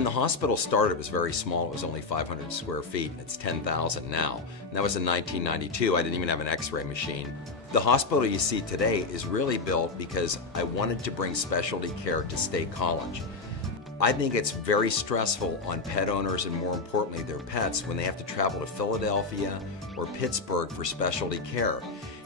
When the hospital started, it was very small. It was only 500 square feet. It's 10,000 now. And that was in 1992. I didn't even have an x-ray machine. The hospital you see today is really built because I wanted to bring specialty care to State College. I think it's very stressful on pet owners and, more importantly, their pets when they have to travel to Philadelphia or Pittsburgh for specialty care.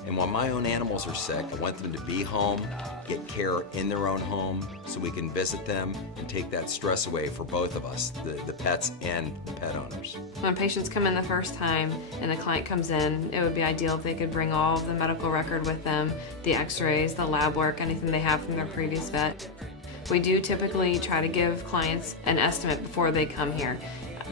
And when my own animals are sick, I want them to be home, get care in their own home, so we can visit them and take that stress away for both of us, the pets and the pet owners. When patients come in the first time and the client comes in, it would be ideal if they could bring all of the medical record with them, the x-rays, the lab work, anything they have from their previous vet. We do typically try to give clients an estimate before they come here.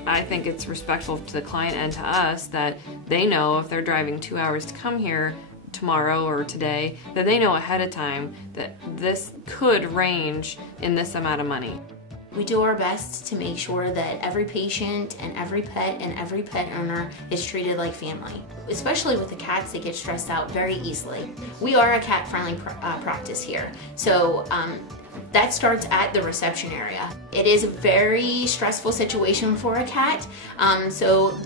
I think it's respectful to the client and to us that they know if they're driving 2 hours to come here tomorrow or today, that they know ahead of time that this could range in this amount of money. We do our best to make sure that every patient and every pet owner is treated like family. Especially with the cats, they get stressed out very easily. We are a cat-friendly practice here, so that starts at the reception area. It is a very stressful situation for a cat, so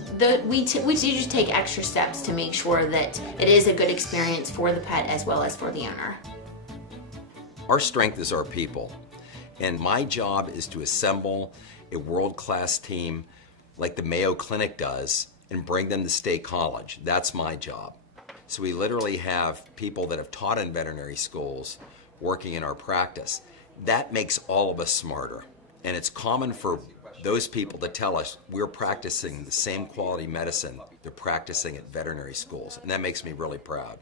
we do just take extra steps to make sure that it is a good experience for the pet as well as for the owner. Our strength is our people, and my job is to assemble a world-class team like the Mayo Clinic does and bring them to State College. That's my job. So we literally have people that have taught in veterinary schools working in our practice. That makes all of us smarter, and it's common for those people to tell us we're practicing the same quality medicine they're practicing at veterinary schools, and that makes me really proud.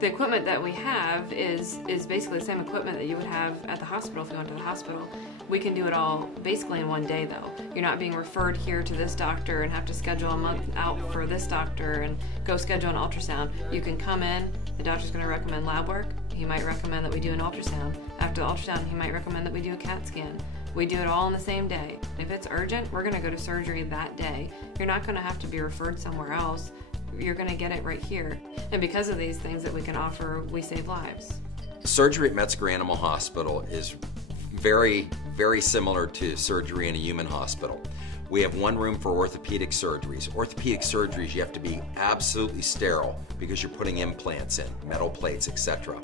The equipment that we have is basically the same equipment that you would have at the hospital if you went to the hospital. We can do it all basically in one day though. You're not being referred here to this doctor and have to schedule a month out for this doctor and go schedule an ultrasound. You can come in, the doctor's going to recommend lab work. He might recommend that we do an ultrasound. After the ultrasound, he might recommend that we do a CAT scan. We do it all on the same day. If it's urgent, we're going to go to surgery that day. You're not going to have to be referred somewhere else. You're going to get it right here. And because of these things that we can offer, we save lives. Surgery at Metzger Animal Hospital is very, very similar to surgery in a human hospital. We have one room for orthopedic surgeries. Orthopedic surgeries, you have to be absolutely sterile because you're putting implants in, metal plates, etc.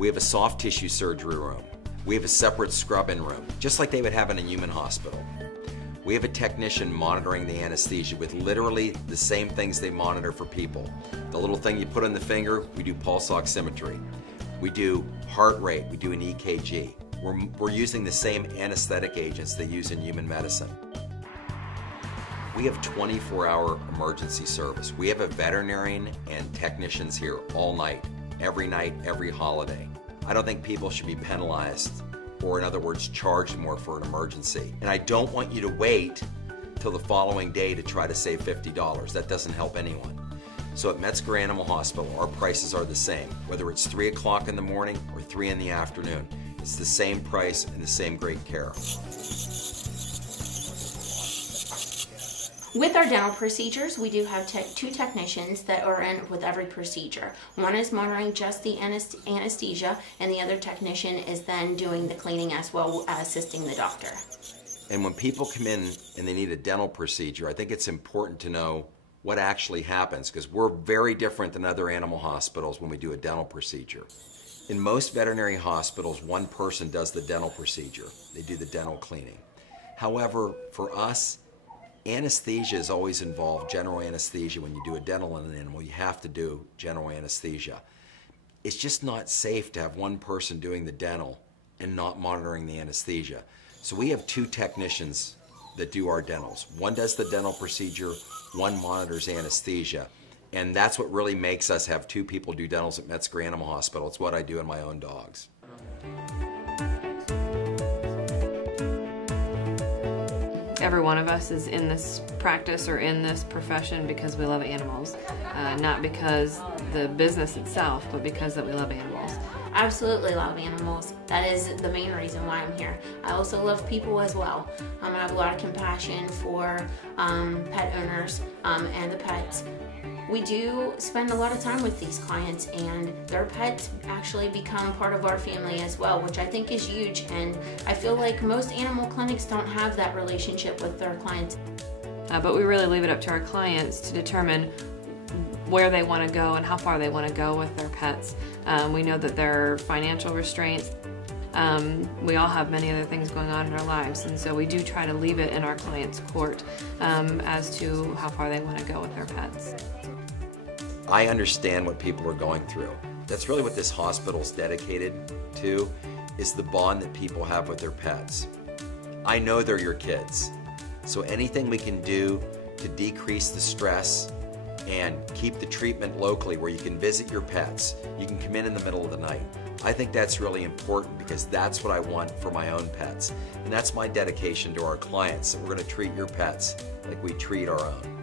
We have a soft tissue surgery room. We have a separate scrub-in room, just like they would have in a human hospital. We have a technician monitoring the anesthesia with literally the same things they monitor for people. The little thing you put on the finger, we do pulse oximetry. We do heart rate, we do an EKG. We're using the same anesthetic agents they use in human medicine. We have 24-hour emergency service. We have a veterinarian and technicians here all night, every holiday. I don't think people should be penalized, or in other words, charged more for an emergency. And I don't want you to wait till the following day to try to save $50. That doesn't help anyone. So at Metzger Animal Hospital, our prices are the same. Whether it's 3 o'clock in the morning or 3 in the afternoon, it's the same price and the same great care. With our dental procedures, we do have two technicians that are in with every procedure. One is monitoring just the anesthesia, and the other technician is then doing the cleaning as well, assisting the doctor. And when people come in and they need a dental procedure, I think it's important to know what actually happens, because we're very different than other animal hospitals when we do a dental procedure. In most veterinary hospitals, one person does the dental procedure. They do the dental cleaning. However, for us, anesthesia is always involved, general anesthesia. When you do a dental on an animal, you have to do general anesthesia. It's just not safe to have one person doing the dental and not monitoring the anesthesia. So we have two technicians that do our dentals. One does the dental procedure, one monitors anesthesia. And that's what really makes us have two people do dentals at Metzger Animal Hospital. It's what I do in my own dogs. Every one of us is in this practice or in this profession because we love animals, not because the business itself, but because that we love animals. I absolutely love animals. That is the main reason why I'm here. I also love people as well. I have a lot of compassion for pet owners and the pets. We do spend a lot of time with these clients, and their pets actually become part of our family as well, which I think is huge, and I feel like most animal clinics don't have that relationship with their clients. But we really leave it up to our clients to determine where they want to go and how far they want to go with their pets. We know that there are financial restraints. We all have many other things going on in our lives, and so we do try to leave it in our clients' court as to how far they want to go with their pets. I understand what people are going through. That's really what this hospital is dedicated to, is the bond that people have with their pets. I know they're your kids, so anything we can do to decrease the stress and keep the treatment locally where you can visit your pets, you can come in the middle of the night. I think that's really important because that's what I want for my own pets. And that's my dedication to our clients, that we're going to treat your pets like we treat our own.